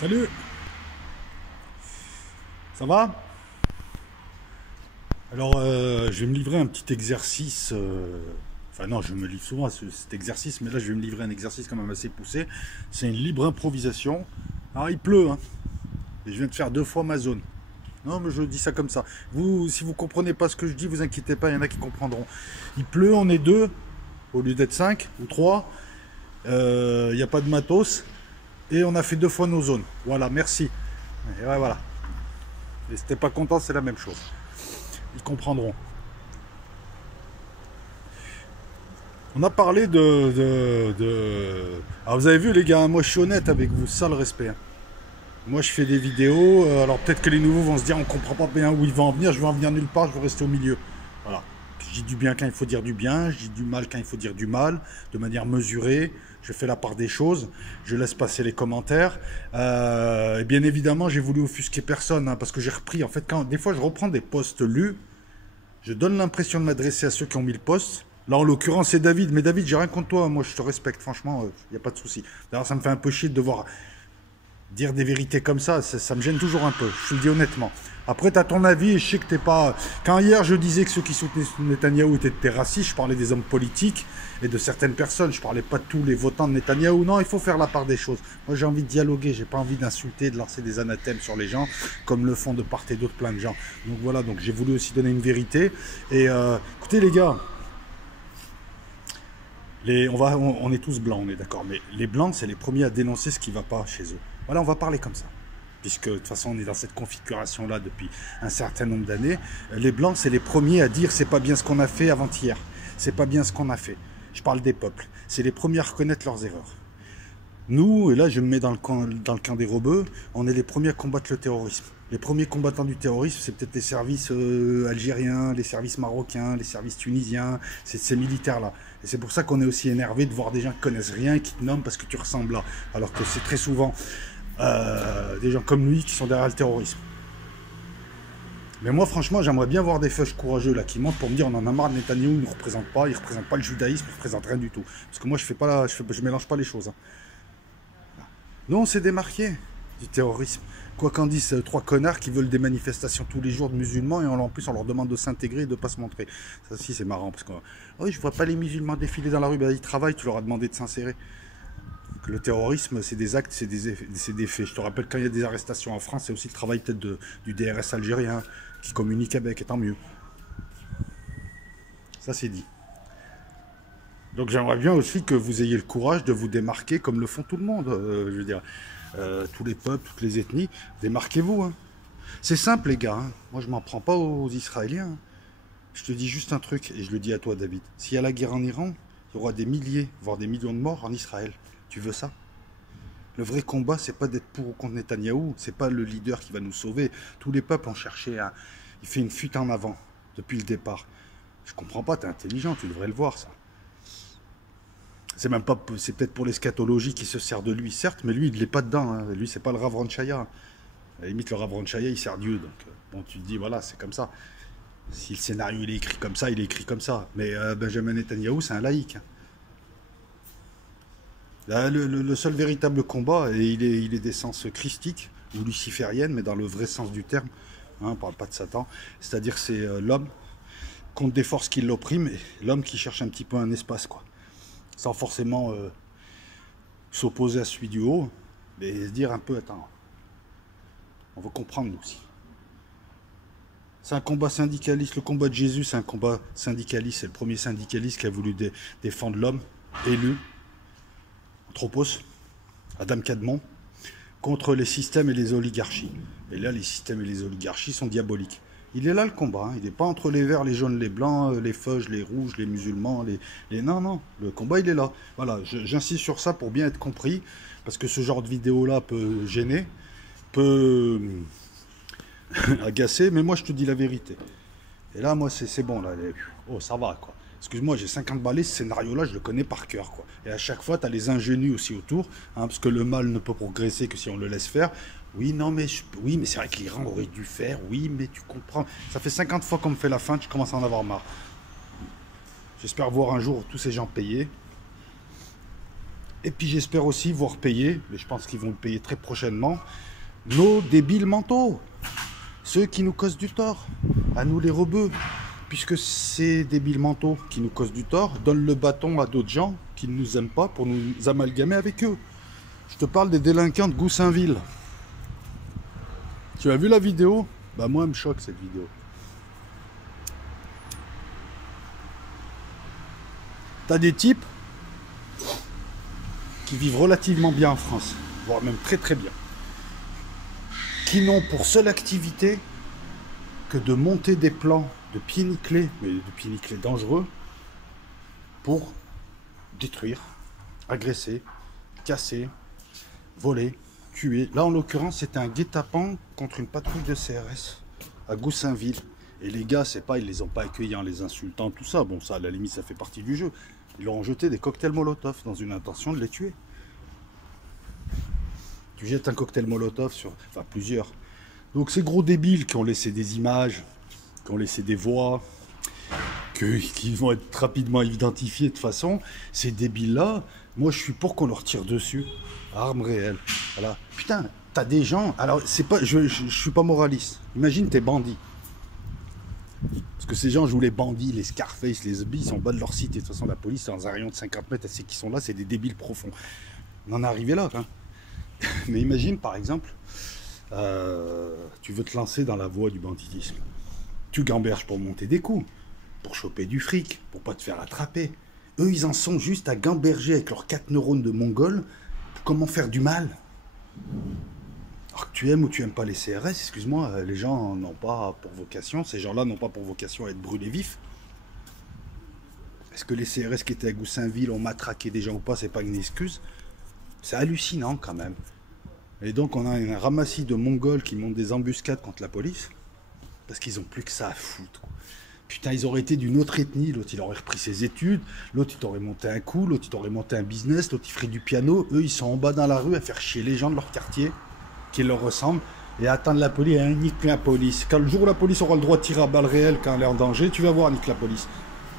Salut, ça va? Alors, je vais me livrer un petit exercice. Enfin, non, je me livre souvent à cet exercice, mais là, je vais me livrer un exercice quand même assez poussé. C'est une libre improvisation. Alors, il pleut, hein, et je viens de faire 2 fois ma zone. Non, mais je dis ça comme ça. Vous, si vous comprenez pas ce que je dis, vous inquiétez pas, il y en a qui comprendront. Il pleut, on est deux, au lieu d'être 5 ou 3. Il n'y a pas de matos, et on a fait 2 fois nos zones. Voilà, merci. Et ouais, voilà. Et si t'es pas content, c'est la même chose. Ils comprendront. On a parlé Alors vous avez vu les gars, moi je suis honnête avec vous, ça le respect, hein. Moi je fais des vidéos, alors peut-être que les nouveaux vont se dire on comprend pas bien où il va en venir, je vais en venir nulle part, je vais rester au milieu. Voilà. Je dis du bien quand il faut dire du bien, je dis du mal quand il faut dire du mal, de manière mesurée, je fais la part des choses, je laisse passer les commentaires. Et bien évidemment j'ai voulu offusquer personne, hein, parce que j'ai repris, en fait quand des fois je reprends des posts lus, je donne l'impression de m'adresser à ceux qui ont mis le poste. Là, en l'occurrence, c'est David. Mais David, j'ai rien contre toi. Moi, je te respecte. Franchement, il n'y a pas de souci. D'ailleurs, ça me fait un peu chier de devoir dire des vérités comme ça me gêne toujours un peu. Je te le dis honnêtement. Après, tu as ton avis et je sais que t'es pas... Quand hier, je disais que ceux qui soutenaient Netanyahou étaient des racistes, je parlais des hommes politiques et de certaines personnes. Je parlais pas de tous les votants de Netanyahou. Non, il faut faire la part des choses. Moi, j'ai envie de dialoguer. J'ai pas envie d'insulter, de lancer des anathèmes sur les gens, comme le font de part et d'autre plein de gens. Donc voilà, donc j'ai voulu aussi donner une vérité. Et écoutez, les gars, on est tous blancs, on est d'accord. Mais les blancs, c'est les premiers à dénoncer ce qui ne va pas chez eux. Voilà, on va parler comme ça. Puisque de toute façon, on est dans cette configuration-là depuis un certain nombre d'années. Les blancs, c'est les premiers à dire c'est pas bien ce qu'on a fait avant-hier. C'est pas bien ce qu'on a fait. Je parle des peuples. C'est les premiers à reconnaître leurs erreurs. Nous, et là je me mets dans le camp des rebeux, on est les premiers à combattre le terrorisme. Les premiers combattants du terrorisme, c'est peut-être les services algériens, les services marocains, les services tunisiens, c'est ces militaires-là. Et c'est pour ça qu'on est aussi énervé de voir des gens qui connaissent rien, qui te nomment parce que tu ressembles là. Alors que c'est très souvent des gens comme lui qui sont derrière le terrorisme. Mais moi, franchement, j'aimerais bien voir des feuilles courageux là qui montent pour me dire on en a marre de Netanyahou, il ne représente pas, il représente pas le judaïsme, il ne représente rien du tout. Parce que moi, je mélange pas les choses, hein. Non, on s'est démarqué du terrorisme. Quoi qu'en disent 3 connards qui veulent des manifestations tous les jours de musulmans et en plus on leur demande de s'intégrer et de ne pas se montrer. Ça aussi c'est marrant parce que oui, je vois pas les musulmans défiler dans la rue, ben, ils travaillent, tu leur as demandé de s'insérer. Le terrorisme c'est des actes, c'est des faits. Je te rappelle quand il y a des arrestations en France, c'est aussi le travail peut-être du DRS algérien qui communique avec, et tant mieux. Ça c'est dit. Donc j'aimerais bien aussi que vous ayez le courage de vous démarquer comme le font tout le monde. Je veux dire, tous les peuples, toutes les ethnies, démarquez-vous, hein. C'est simple les gars, hein. Moi je m'en prends pas aux Israéliens, hein. Je te dis juste un truc, et je le dis à toi David. S'il y a la guerre en Iran, il y aura des milliers, voire des millions de morts en Israël. Tu veux ça? Le vrai combat, c'est pas d'être pour ou contre Netanyahou, c'est pas le leader qui va nous sauver. Tous les peuples ont cherché à... Il fait une fuite en avant, depuis le départ. Je comprends pas, t'es intelligent, tu devrais le voir ça. C'est même pas, c'est peut-être pour l'eschatologie qui se sert de lui, certes, mais lui, il n'est pas dedans, hein. Lui, c'est pas le Rav Ronchaya. À la limite, le Rav Ronchaya, il sert Dieu. Donc, bon, tu te dis, voilà, c'est comme ça. Si le scénario, il est écrit comme ça, il est écrit comme ça. Mais Benjamin Netanyahou, c'est un laïc, hein. Là, le seul véritable combat, et il est d'essence christique, ou luciférienne, mais dans le vrai sens du terme, hein, on parle pas de Satan, c'est-à-dire c'est l'homme contre des forces qui l'oppriment, et l'homme qui cherche un petit peu un espace, quoi. Sans forcément s'opposer à celui du haut, mais se dire un peu, attends, on veut comprendre nous aussi. C'est un combat syndicaliste, le combat de Jésus, c'est un combat syndicaliste, c'est le premier syndicaliste qui a voulu défendre l'homme élu, Anthropos, Adam Kadmon, contre les systèmes et les oligarchies. Et là, les systèmes et les oligarchies sont diaboliques. Il est là le combat, hein. Il n'est pas entre les verts, les jaunes, les blancs, les feuges, les rouges, les musulmans, Non, non, le combat il est là. Voilà, j'insiste sur ça pour bien être compris, parce que ce genre de vidéo-là peut gêner, peut agacer, mais moi je te dis la vérité. Et là, moi c'est bon, là. Oh, ça va, quoi. Excuse-moi, j'ai 50 balais, ce scénario-là, je le connais par cœur, quoi. Et à chaque fois, tu as les ingénus aussi autour, hein, parce que le mal ne peut progresser que si on le laisse faire. Oui, non, mais oui, mais c'est vrai que l'Iran aurait dû faire. Oui, mais tu comprends. Ça fait 50 fois qu'on me fait la feinte, je commence à en avoir marre. J'espère voir un jour tous ces gens payés. Et puis j'espère aussi voir payer, mais je pense qu'ils vont le payer très prochainement, nos débiles mentaux. Ceux qui nous causent du tort, à nous les rebeux. Puisque ces débiles mentaux qui nous causent du tort donnent le bâton à d'autres gens qui ne nous aiment pas pour nous amalgamer avec eux. Je te parle des délinquants de Goussainville. Tu as vu la vidéo? Bah moi, elle me choque cette vidéo. T'as des types qui vivent relativement bien en France, voire même très très bien, qui n'ont pour seule activité que de monter des plans de pieds nickelés, mais de pieds nickelés dangereux, pour détruire, agresser, casser, voler, tuer. Là, en l'occurrence, c'était un guet-apens contre une patrouille de CRS à Goussainville. Et les gars, c'est pas, ils les ont pas accueillis en les insultant, tout ça. Bon, ça, à la limite, ça fait partie du jeu. Ils leur ont jeté des cocktails Molotov dans une intention de les tuer. Tu jettes un cocktail Molotov sur... Enfin, plusieurs. Donc, ces gros débiles qui ont laissé des images, qui ont laissé des voix, qui vont être rapidement identifiés de toute façon, ces débiles-là, moi, je suis pour qu'on leur tire dessus. Armes réelles. Voilà. Putain, t'as des gens... Alors, c'est pas... Je suis pas moraliste. Imagine, t'es bandit. Parce que ces gens jouent les bandits, les Scarface, les zombies, ils sont en bas de leur site. Et de toute façon, la police, dans un rayon de 50 mètres, elle sait qu'ils sont là, c'est des débiles profonds. On en est arrivé là, hein. Mais imagine, par exemple, tu veux te lancer dans la voie du banditisme. Tu gamberges pour monter des coups, pour choper du fric, pour pas te faire attraper. Eux, ils en sont juste à gamberger avec leurs 4 neurones de Mongol pour comment faire du mal. Alors que tu aimes ou tu aimes pas les CRS, excuse-moi, les gens n'ont pas pour vocation, ces gens-là n'ont pas pour vocation à être brûlés vifs. Est-ce que les CRS qui étaient à Goussainville ont matraqué des gens ou pas, c'est pas une excuse. C'est hallucinant quand même. Et donc on a un ramassis de Mongols qui montent des embuscades contre la police, parce qu'ils ont plus que ça à foutre. Putain, ils auraient été d'une autre ethnie, l'autre il aurait repris ses études, l'autre il t'aurait monté un coup, l'autre il t'aurait monté un business, l'autre il ferait du piano, eux ils sont en bas dans la rue à faire chier les gens de leur quartier, qui leur ressemblent, et à attendre la police, et nique la police. Quand le jour où la police aura le droit de tirer à balles réelles quand elle est en danger, tu vas voir, nique la police.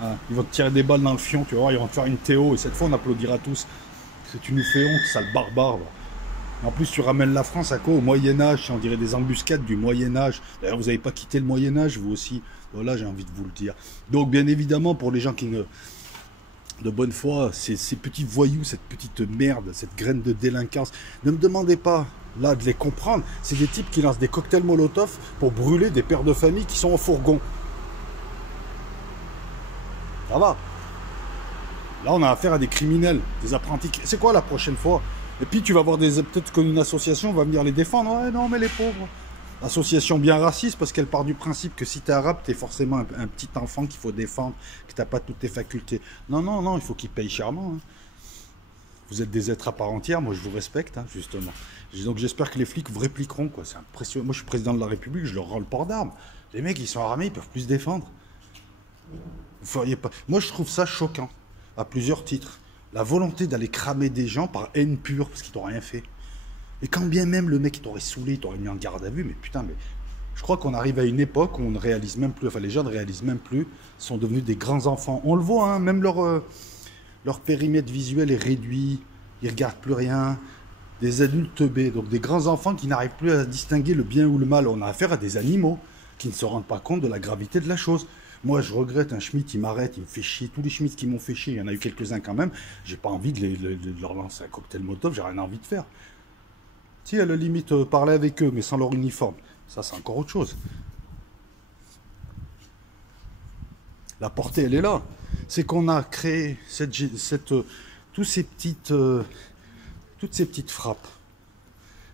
Hein, ils vont te tirer des balles dans le fion, tu vas voir, ils vont te faire une Théo, et cette fois on applaudira tous. Parce que tu nous fais honte, sale barbare. En plus, tu ramènes la France à quoi? Au Moyen-Âge, on dirait des embuscades du Moyen-Âge. D'ailleurs, vous n'avez pas quitté le Moyen-Âge, vous aussi. Voilà, j'ai envie de vous le dire. Donc, bien évidemment, pour les gens qui ne... de bonne foi, ces petits voyous, cette petite merde, cette graine de délinquance, ne me demandez pas, là, de les comprendre. C'est des types qui lancent des cocktails Molotov pour brûler des pères de famille qui sont en fourgon. Ça va. Là, on a affaire à des criminels, des apprentis. C'est quoi la prochaine fois? Et puis, tu vas voir peut-être qu'une association va venir les défendre. Ouais, non, mais les pauvres. Association bien raciste parce qu'elle part du principe que si tu es arabe, tu es forcément un petit enfant qu'il faut défendre, que tu n'as pas toutes tes facultés. Non, non, non, il faut qu'ils payent chèrement. Hein. Vous êtes des êtres à part entière, moi je vous respecte, hein, justement. Donc j'espère que les flics vous répliqueront, quoi. C'est impressionnant. Moi je suis président de la République, je leur rends le port d'armes. Les mecs, ils sont armés, ils peuvent plus se défendre. Vous feriez pas. Moi je trouve ça choquant, à plusieurs titres. La volonté d'aller cramer des gens par haine pure, parce qu'ils t'ont rien fait. Et quand bien même le mec il t'aurait saoulé, il t'aurait mis en garde à vue, mais putain, mais je crois qu'on arrive à une époque où on ne réalise même plus, enfin les gens ne réalisent même plus, sont devenus des grands enfants. On le voit, hein, même leur périmètre visuel est réduit, ils ne regardent plus rien. Des adultes teubés, donc des grands enfants qui n'arrivent plus à distinguer le bien ou le mal. On a affaire à des animaux qui ne se rendent pas compte de la gravité de la chose. Moi, je regrette un Schmitt, il m'arrête, il me fait chier. Tous les Schmitts qui m'ont fait chier, il y en a eu quelques-uns quand même. J'ai pas envie de leur lancer un cocktail Molotov, j'ai rien envie de faire. Si, à la limite, parler avec eux, mais sans leur uniforme, ça, c'est encore autre chose. La portée, elle est là. C'est qu'on a créé toutes ces petites frappes.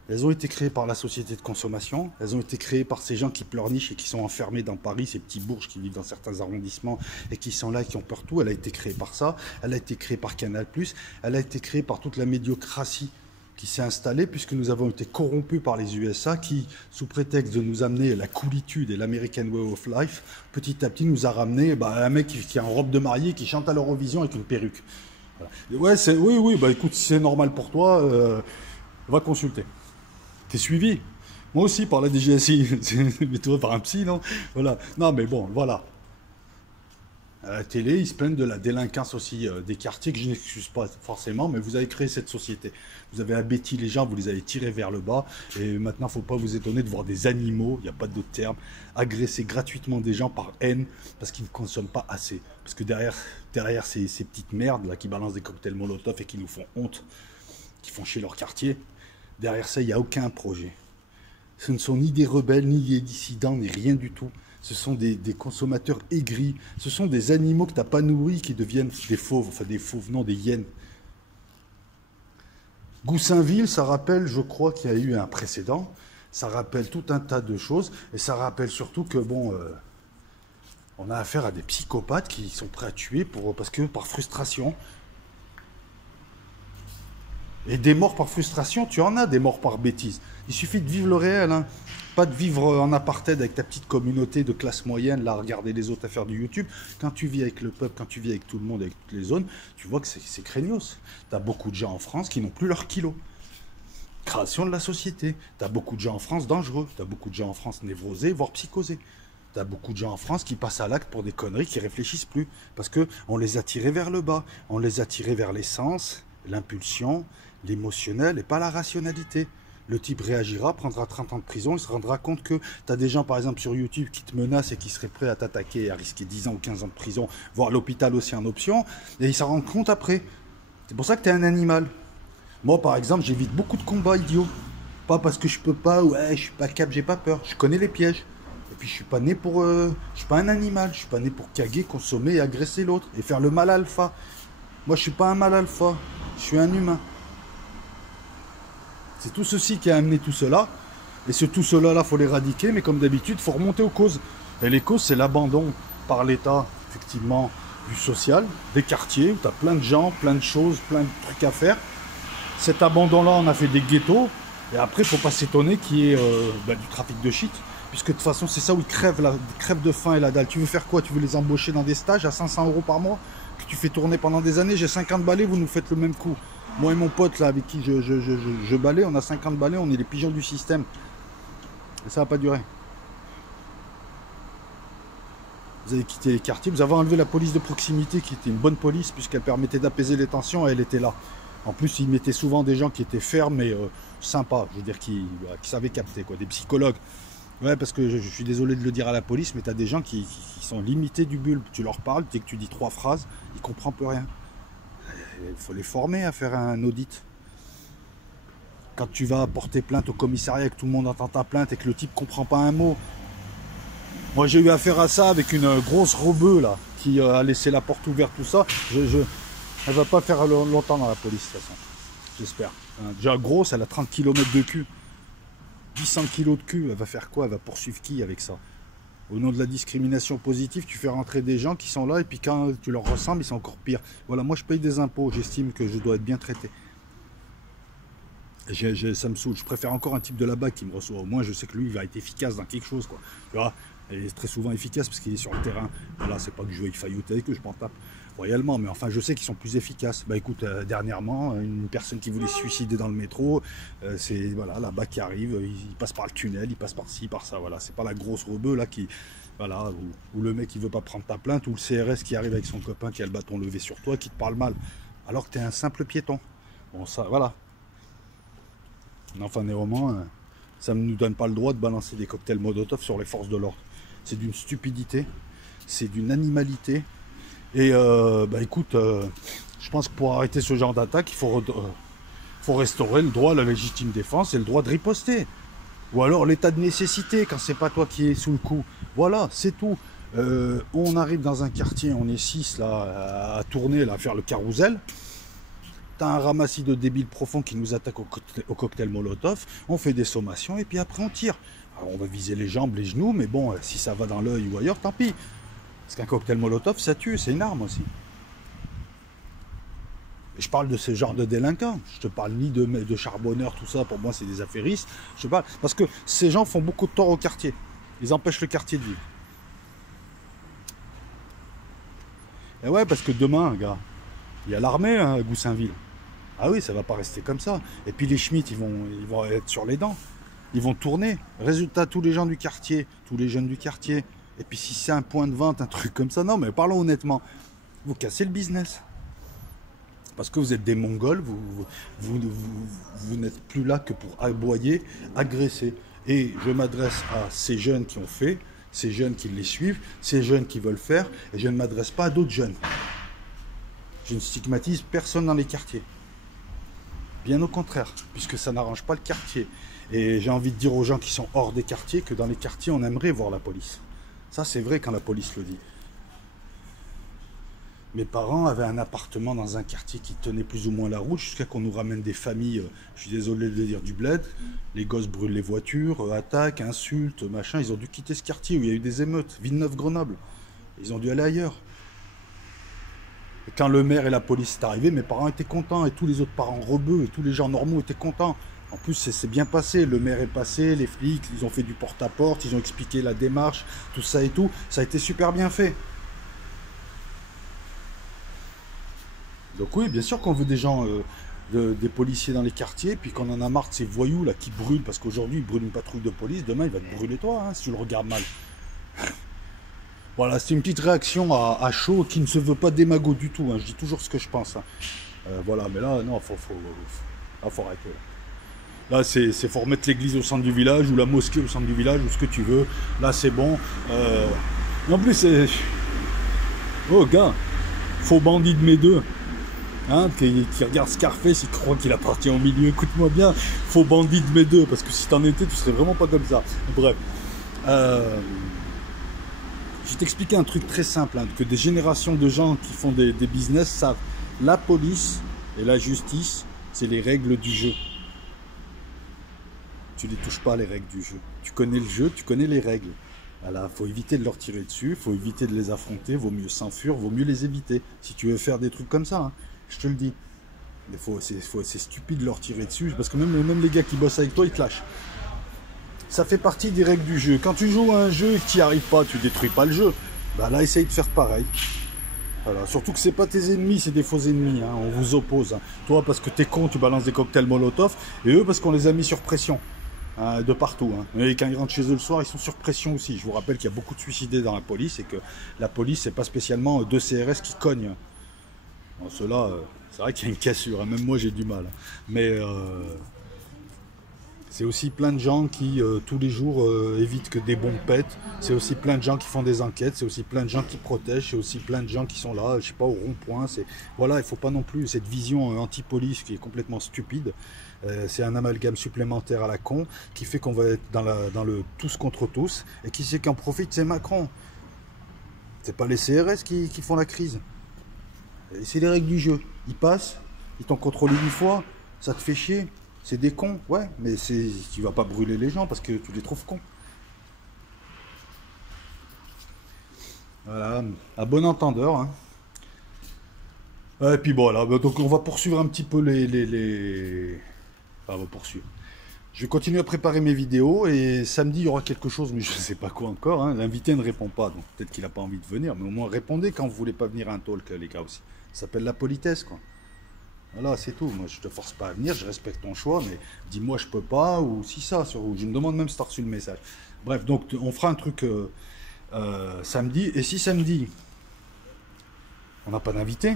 Elles ont été créées par la société de consommation, elles ont été créées par ces gens qui pleurnichent et qui sont enfermés dans Paris, ces petits bourges qui vivent dans certains arrondissements et qui sont là, qui ont peur de tout. Elle a été créée par ça, elle a été créée par Canal+, elle a été créée par toute la médiocratie qui s'est installée, puisque nous avons été corrompus par les USA qui, sous prétexte de nous amener la coolitude et l'American way of life, petit à petit nous a ramené un mec qui est en robe de mariée, qui chante à l'Eurovision avec une perruque. Voilà. Ouais, oui, bah écoute, si c'est normal pour toi, va consulter. T'es suivi? Moi aussi par la DGSI, mais toi par un psy, non? Voilà. Non, mais bon, voilà. À la télé, ils se plaignent de la délinquance aussi des quartiers, que je n'excuse pas forcément, mais vous avez créé cette société. Vous avez abêti les gens, vous les avez tirés vers le bas, et maintenant, il ne faut pas vous étonner de voir des animaux, il n'y a pas d'autre terme, agresser gratuitement des gens par haine, parce qu'ils ne consomment pas assez. Parce que derrière ces petites merdes là, qui balancent des cocktails Molotov et qui nous font honte, qui font chier leur quartier, derrière ça, il n'y a aucun projet. Ce ne sont ni des rebelles, ni des dissidents, ni rien du tout. Ce sont des consommateurs aigris. Ce sont des animaux que tu n'as pas nourris qui deviennent des fauves. Enfin, des fauves, non, des hyènes. Goussainville, ça rappelle, je crois qu'il y a eu un précédent. Ça rappelle tout un tas de choses. Et ça rappelle surtout que, bon, on a affaire à des psychopathes qui sont prêts à tuer parce que par frustration. Et des morts par frustration, tu en as des morts par bêtise. Il suffit de vivre le réel, hein. Pas de vivre en apartheid avec ta petite communauté de classe moyenne, là, à regarder les autres à faire du YouTube. Quand tu vis avec le peuple, quand tu vis avec tout le monde, avec toutes les zones, tu vois que c'est craignos. Tu as beaucoup de gens en France qui n'ont plus leur kilo. Création de la société. Tu as beaucoup de gens en France dangereux. Tu as beaucoup de gens en France névrosés, voire psychosés. Tu as beaucoup de gens en France qui passent à l'acte pour des conneries, qui réfléchissent plus. Parce qu'on les a tirés vers le bas. On les a tirés vers l'essence, l'impulsion, l'émotionnel et pas la rationalité. Le type réagira, prendra 30 ans de prison, il se rendra compte que tu as des gens par exemple sur YouTube qui te menacent et qui seraient prêts à t'attaquer et à risquer 10 ans ou 15 ans de prison, voire l'hôpital aussi en option, et il s'en rend compte après. C'est pour ça que tu es un animal. Moi par exemple, j'évite beaucoup de combats idiots. Pas parce que je peux pas, ouais, je suis pas cap, j'ai pas peur. Je connais les pièges. Et puis je suis pas né pour... je suis pas un animal, je suis pas né pour caguer, consommer et agresser l'autre et faire le mal alpha. Moi je suis pas un mal alpha, je suis un humain. C'est tout ceci qui a amené tout cela. Et ce tout cela, il faut l'éradiquer. Mais comme d'habitude, il faut remonter aux causes. Et les causes, c'est l'abandon par l'État, effectivement, du social, des quartiers, où tu as plein de gens, plein de choses, plein de trucs à faire. Cet abandon-là, on a fait des ghettos. Et après, il ne faut pas s'étonner qu'il y ait du trafic de shit. Puisque de toute façon, c'est ça où ils crèvent de faim et la dalle. Tu veux faire quoi? Tu veux les embaucher dans des stages à 500 € par mois que tu fais tourner pendant des années? J'ai 50 balais, vous nous faites le même coup. Moi et mon pote là avec qui je balais, on a 50 balais, on est les pigeons du système. Et ça va pas durer. Vous avez quitté les quartiers, vous avez enlevé la police de proximité qui était une bonne police puisqu'elle permettait d'apaiser les tensions et elle était là. En plus, ils mettaient souvent des gens qui étaient fermes et sympas, je veux dire qui savaient capter, quoi, des psychologues. Ouais, parce que je suis désolé de le dire à la police, mais tu as des gens qui sont limités du bulbe. Tu leur parles, dès que tu dis 3 phrases, ils ne comprennent plus rien. Il faut les former à faire un audit. Quand tu vas porter plainte au commissariat et que tout le monde entend ta plainte et que le type ne comprend pas un mot. Moi j'ai eu affaire à ça avec une grosse rebeu là, qui a laissé la porte ouverte, tout ça. Elle va pas faire longtemps dans la police de toute façon. J'espère. Déjà grosse, elle a 30 km de cul. 800 kg de cul, elle va faire quoi? Elle va poursuivre qui avec ça? Au nom de la discrimination positive, tu fais rentrer des gens qui sont là et puis quand tu leur ressembles, ils sont encore pires. Voilà, moi je paye des impôts, j'estime que je dois être bien traité. Ça me saoule, je préfère encore un type de là-bas qui me reçoit. Au moins je sais que lui il va être efficace dans quelque chose, quoi. Tu vois, il est très souvent efficace parce qu'il est sur le terrain. Voilà, c'est pas que je veux failloter avec eux, je m'en tape royalement, mais enfin je sais qu'ils sont plus efficaces. Bah écoute, dernièrement, une personne qui voulait se suicider dans le métro, c'est voilà, là-bas qui arrive, il passe par le tunnel, il passe par ci, par ça, voilà, c'est pas la grosse rebeu là qui, voilà, ou le mec qui veut pas prendre ta plainte, ou le CRS qui arrive avec son copain qui a le bâton levé sur toi, qui te parle mal, alors que tu es un simple piéton. Bon ça, voilà. Enfin néanmoins, ça ne nous donne pas le droit de balancer des cocktails Molotov sur les forces de l'ordre. C'est d'une stupidité, c'est d'une animalité. Et écoute, je pense que pour arrêter ce genre d'attaque, il faut restaurer le droit à la légitime défense et le droit de riposter. Ou alors l'état de nécessité, quand c'est pas toi qui es sous le coup. Voilà, c'est tout. On arrive dans un quartier, on est 6 là, à tourner, là, à faire le carrousel. T'as un ramassis de débiles profonds qui nous attaquent au cocktail Molotov. On fait des sommations et puis après on tire. Alors on va viser les jambes, les genoux, mais bon, si ça va dans l'œil ou ailleurs, tant pis. Parce qu'un cocktail Molotov, ça tue, c'est une arme aussi. Et je parle de ce genre de délinquants. Je te parle ni de charbonneurs, tout ça, pour moi c'est des affairistes. Je parle parce que ces gens font beaucoup de tort au quartier. Ils empêchent le quartier de vivre. Et ouais, parce que demain, gars, il y a l'armée hein, à Goussainville. Ah oui, ça va pas rester comme ça. Et puis les Schmitt, ils vont être sur les dents. Ils vont tourner. Résultat, tous les gens du quartier, tous les jeunes du quartier, Et puis si c'est un point de vente, un truc comme ça, non, mais parlons honnêtement, vous cassez le business. Parce que vous êtes des Mongols, vous n'êtes plus là que pour aboyer, agresser. Et je m'adresse à ces jeunes qui ont fait, ces jeunes qui les suivent, ces jeunes qui veulent faire, et je ne m'adresse pas à d'autres jeunes. Je ne stigmatise personne dans les quartiers. Bien au contraire, puisque ça n'arrange pas le quartier. Et j'ai envie de dire aux gens qui sont hors des quartiers que dans les quartiers, on aimerait voir la police. Ça, c'est vrai quand la police le dit. Mes parents avaient un appartement dans un quartier qui tenait plus ou moins la route, jusqu'à qu'on nous ramène des familles, je suis désolé de le dire, du bled. Les gosses brûlent les voitures, attaquent, insultent, machin. Ils ont dû quitter ce quartier où il y a eu des émeutes. Villeneuve-Grenoble. Ils ont dû aller ailleurs. Et quand le maire et la police sont arrivés, mes parents étaient contents, et tous les autres parents rebeux, et tous les gens normaux étaient contents. En plus, c'est bien passé. Le maire est passé, les flics, ils ont fait du porte-à-porte, ils ont expliqué la démarche, tout ça et tout. Ça a été super bien fait. Donc oui, bien sûr qu'on veut des gens, des policiers dans les quartiers, puis qu'on en a marre de ces voyous là qui brûlent, parce qu'aujourd'hui ils brûlent une patrouille de police, demain il va te brûler toi, hein, si tu le regardes mal. Voilà, c'est une petite réaction à chaud qui ne se veut pas démago du tout, hein. Je dis toujours ce que je pense. Hein. Voilà, mais là, non, faut arrêter. Là, faut remettre l'église au centre du village, ou la mosquée au centre du village, ou ce que tu veux. Là, c'est bon. En plus, c'est... Oh, gars, faux bandit de mes deux. Hein, qui regarde Scarface, il croit qu'il appartient au milieu. Écoute-moi bien, faux bandit de mes deux, parce que si t'en étais, tu serais vraiment pas comme ça. Bref. Je vais t'expliquer un truc très simple, hein, que des générations de gens qui font des business savent. La police et la justice, c'est les règles du jeu. Tu les touches pas, les règles du jeu. Tu connais le jeu, tu connais les règles. Voilà, faut éviter de leur tirer dessus, faut éviter de les affronter, vaut mieux s'enfuir, vaut mieux les éviter. Si tu veux faire des trucs comme ça, hein, je te le dis. C'est stupide de leur tirer dessus, parce que même les gars qui bossent avec toi, ils te lâchent. Ça fait partie des règles du jeu. Quand tu joues à un jeu et que tu n'y arrives pas, tu détruis pas le jeu. Bah là, essaye de faire pareil. Voilà. Surtout que c'est pas tes ennemis, c'est des faux ennemis. Hein. On vous oppose. Hein. Toi, parce que t'es con, tu balances des cocktails Molotov. Et eux, parce qu'on les a mis sur pression. Hein, de partout. Hein. Et quand ils rentrent chez eux le soir, ils sont sur pression aussi. Je vous rappelle qu'il y a beaucoup de suicidés dans la police et que la police, c'est pas spécialement deux CRS qui cognent. Bon, ceux-là, c'est vrai qu'il y a une cassure. Hein. Même moi, j'ai du mal. Mais c'est aussi plein de gens qui, tous les jours, évitent que des bombes pètent. C'est aussi plein de gens qui font des enquêtes. C'est aussi plein de gens qui protègent. C'est aussi plein de gens qui sont là, je sais pas, au rond-point. Voilà, il faut pas non plus cette vision anti-police qui est complètement stupide. C'est un amalgame supplémentaire à la con qui fait qu'on va être dans le tous contre tous. Et qui sait qu'en profite, c'est Macron. C'est pas les CRS qui font la crise. C'est les règles du jeu. Ils passent, ils t'ont contrôlé une fois, ça te fait chier. C'est des cons, ouais, mais tu vas pas brûler les gens parce que tu les trouves cons. Voilà, à bon entendeur. Hein. Et puis voilà, donc on va poursuivre un petit peu Enfin, on va poursuivre. Je vais continuer à préparer mes vidéos et samedi il y aura quelque chose, mais je ne sais pas quoi encore. Hein. L'invité ne répond pas, donc peut-être qu'il n'a pas envie de venir, mais au moins répondez quand vous voulez pas venir à un talk, les gars aussi. Ça s'appelle la politesse, quoi. Voilà, c'est tout. Moi, je te force pas à venir, je respecte ton choix, mais dis-moi je peux pas, ou si ça, je me demande même si tu as reçu le message. Bref, donc on fera un truc samedi, et si samedi, on n'a pas d'invité,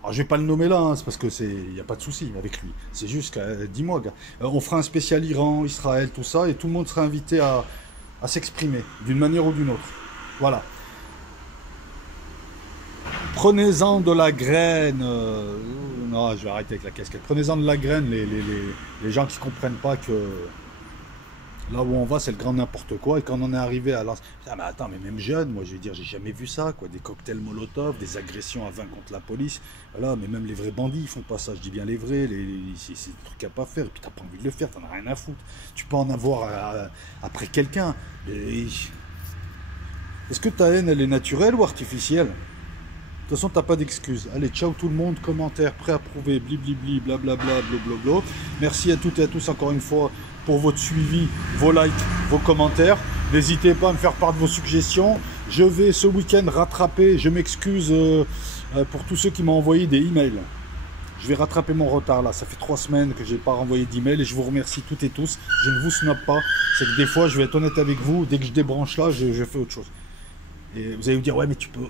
alors je vais pas le nommer là, hein, c'est parce que il n'y a pas de souci avec lui. C'est juste que, dis-moi, gars, on fera un spécial Iran, Israël, tout ça, et tout le monde sera invité à s'exprimer, d'une manière ou d'une autre. Voilà. Prenez-en de la graine. Non, je vais arrêter avec la casquette. Prenez-en de la graine, les gens qui ne comprennent pas que là où on va, c'est le grand n'importe quoi. Et quand on est arrivé à ah, mais attends, mais même jeune, moi je vais dire, j'ai jamais vu ça, quoi. Des cocktails Molotov, des agressions à 20 contre la police. Voilà, mais même les vrais bandits, ils font pas ça. Je dis bien les vrais, c'est des trucs à pas faire. Et puis t'as pas envie de le faire, t'en as rien à foutre. Tu peux en avoir après quelqu'un. Est-ce que ta haine, elle est naturelle ou artificielle? De toute façon, t'as pas d'excuses. Allez, ciao tout le monde, commentaires, préapprouvé, bliblibli, blablabla, blablabla. Merci à toutes et à tous encore une fois pour votre suivi, vos likes, vos commentaires. N'hésitez pas à me faire part de vos suggestions. Je vais ce week-end rattraper, je m'excuse pour tous ceux qui m'ont envoyé des emails. Je vais rattraper mon retard là. Ça fait 3 semaines que j'ai pas renvoyé d'email et je vous remercie toutes et tous. Je ne vous snob pas. C'est que des fois, je vais être honnête avec vous. Dès que je débranche là, je fais autre chose. Et vous allez vous dire, ouais, mais tu peux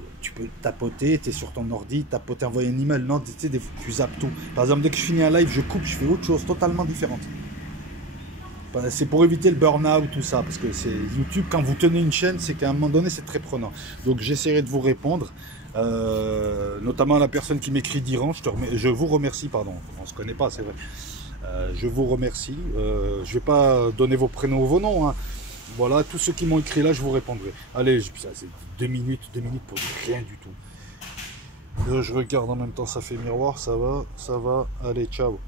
tapoter, tu es sur ton ordi, tapoter, envoyer un email. Non, tu sais, tu zappes tout. Par exemple, dès que je finis un live, je coupe, je fais autre chose totalement différente. C'est pour éviter le burn-out, tout ça. Parce que c'est YouTube, quand vous tenez une chaîne, c'est qu'à un moment donné, c'est très prenant. Donc, j'essaierai de vous répondre. Notamment à la personne qui m'écrit d'Iran. Je vous remercie, pardon. On ne se connaît pas, c'est vrai. Je vous remercie. Je ne vais pas donner vos prénoms ou vos noms, hein. Voilà, tous ceux qui m'ont écrit là, je vous répondrai. Allez, c'est 2 minutes pour dire rien du tout. Je regarde en même temps, ça fait miroir, ça va. Allez, ciao.